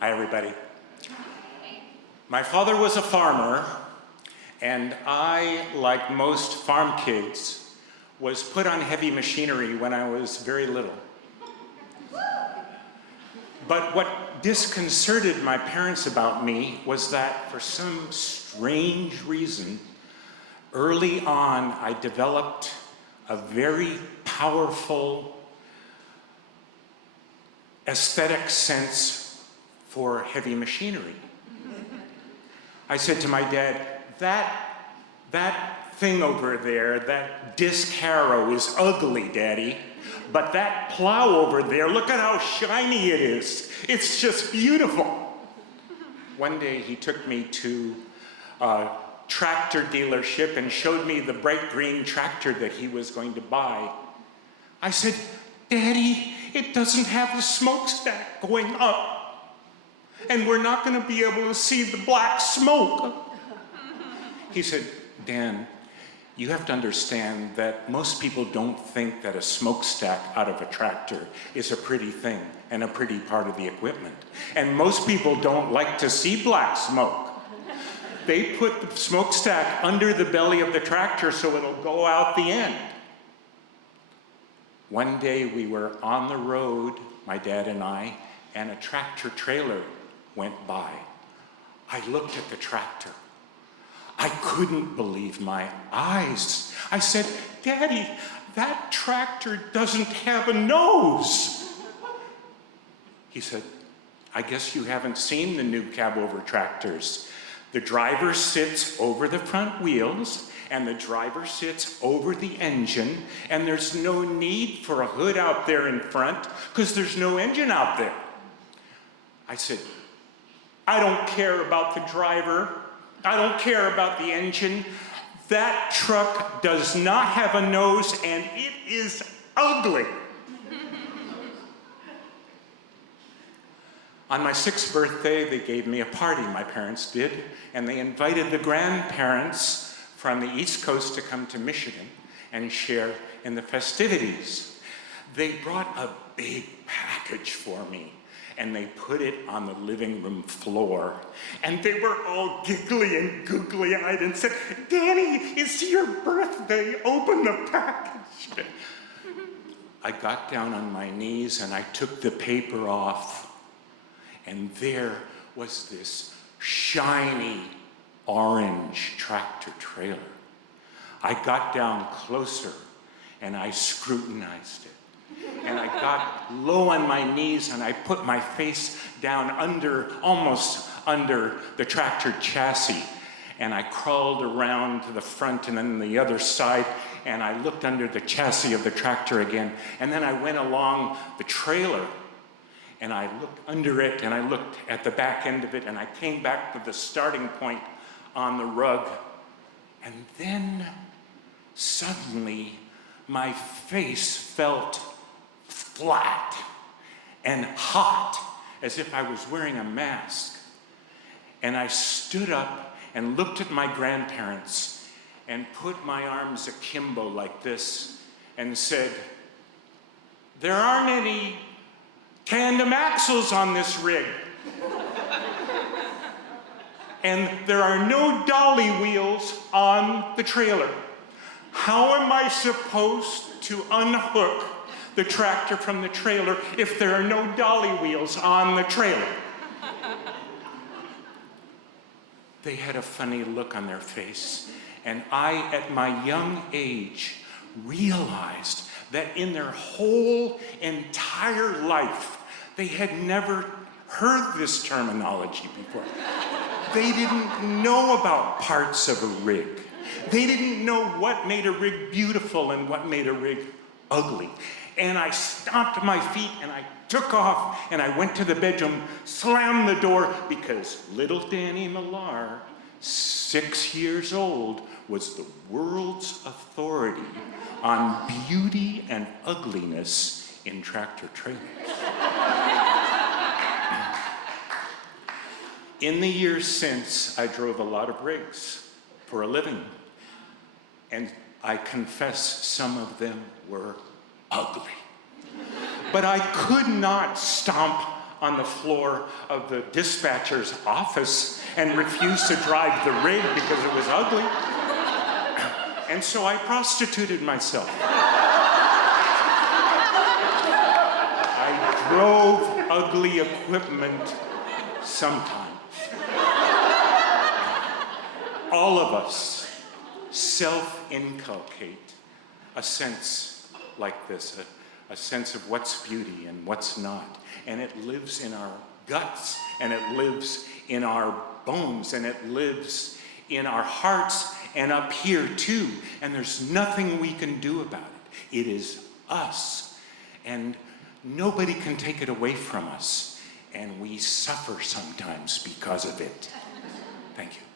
Hi, everybody. My father was a farmer, and I, like most farm kids, was put on heavy machinery when I was very little. But what disconcerted my parents about me was that for some strange reason, early on I developed a very powerful aesthetic sense for heavy machinery. I said to my dad, that thing over there, that disc harrow is ugly, Daddy. But that plow over there, look at how shiny it is. It's just beautiful. One day he took me to a tractor dealership and showed me the bright green tractor that he was going to buy. I said, Daddy, it doesn't have the smokestack going up. And we're not going to be able to see the black smoke. He said, Dan, you have to understand that most people don't think that a smokestack out of a tractor is a pretty thing and a pretty part of the equipment. And most people don't like to see black smoke. They put the smokestack under the belly of the tractor so it'll go out the end. One day we were on the road, my dad and I, and a tractor trailer went by. I looked at the tractor. I couldn't believe my eyes. I said, Daddy, that tractor doesn't have a nose. He said, I guess you haven't seen the new cab-over tractors. The driver sits over the front wheels, and the driver sits over the engine, and there's no need for a hood out there in front, because there's no engine out there. I said, I don't care about the driver. I don't care about the engine. That truck does not have a nose, and it is ugly. On my 6th birthday, they gave me a party, my parents did, and they invited the grandparents from the East Coast to come to Michigan and share in the festivities. They brought a big package for me, and they put it on the living room floor. And they were all giggly and googly-eyed and said, Danny, it's your birthday, open the package. I got down on my knees and I took the paper off, and there was this shiny orange tractor trailer. I got down closer and I scrutinized it. And I got low on my knees and I put my face down almost under the tractor chassis. And I crawled around to the front and then the other side, and I looked under the chassis of the tractor again. And then I went along the trailer and I looked under it and I looked at the back end of it, and I came back to the starting point on the rug. And then suddenly my face felt flat and hot, as if I was wearing a mask. And I stood up and looked at my grandparents and put my arms akimbo like this and said, there aren't any tandem axles on this rig. And there are no dolly wheels on the trailer. How am I supposed to unhook the tractor from the trailer if there are no dolly wheels on the trailer? They had a funny look on their face, and I, at my young age, realized that in their whole entire life, they had never heard this terminology before. They didn't know about parts of a rig. They didn't know what made a rig beautiful and what made a rig ugly. And I stomped my feet and I took off and I went to the bedroom, slammed the door, because little Danny Millar, 6 years old, was the world's authority on beauty and ugliness in tractor trailers. In the years since, I drove a lot of rigs for a living, and I confess some of them were ugly. But I could not stomp on the floor of the dispatcher's office and refused to drive the rig because it was ugly. And so I prostituted myself. I drove ugly equipment sometimes. All of us self-inculcate a sense like this, a sense of what's beauty and what's not. And it lives in our guts, and it lives in our bones, and it lives in our hearts, and up here too. And there's nothing we can do about it. It is us. And nobody can take it away from us. And we suffer sometimes because of it. Thank you.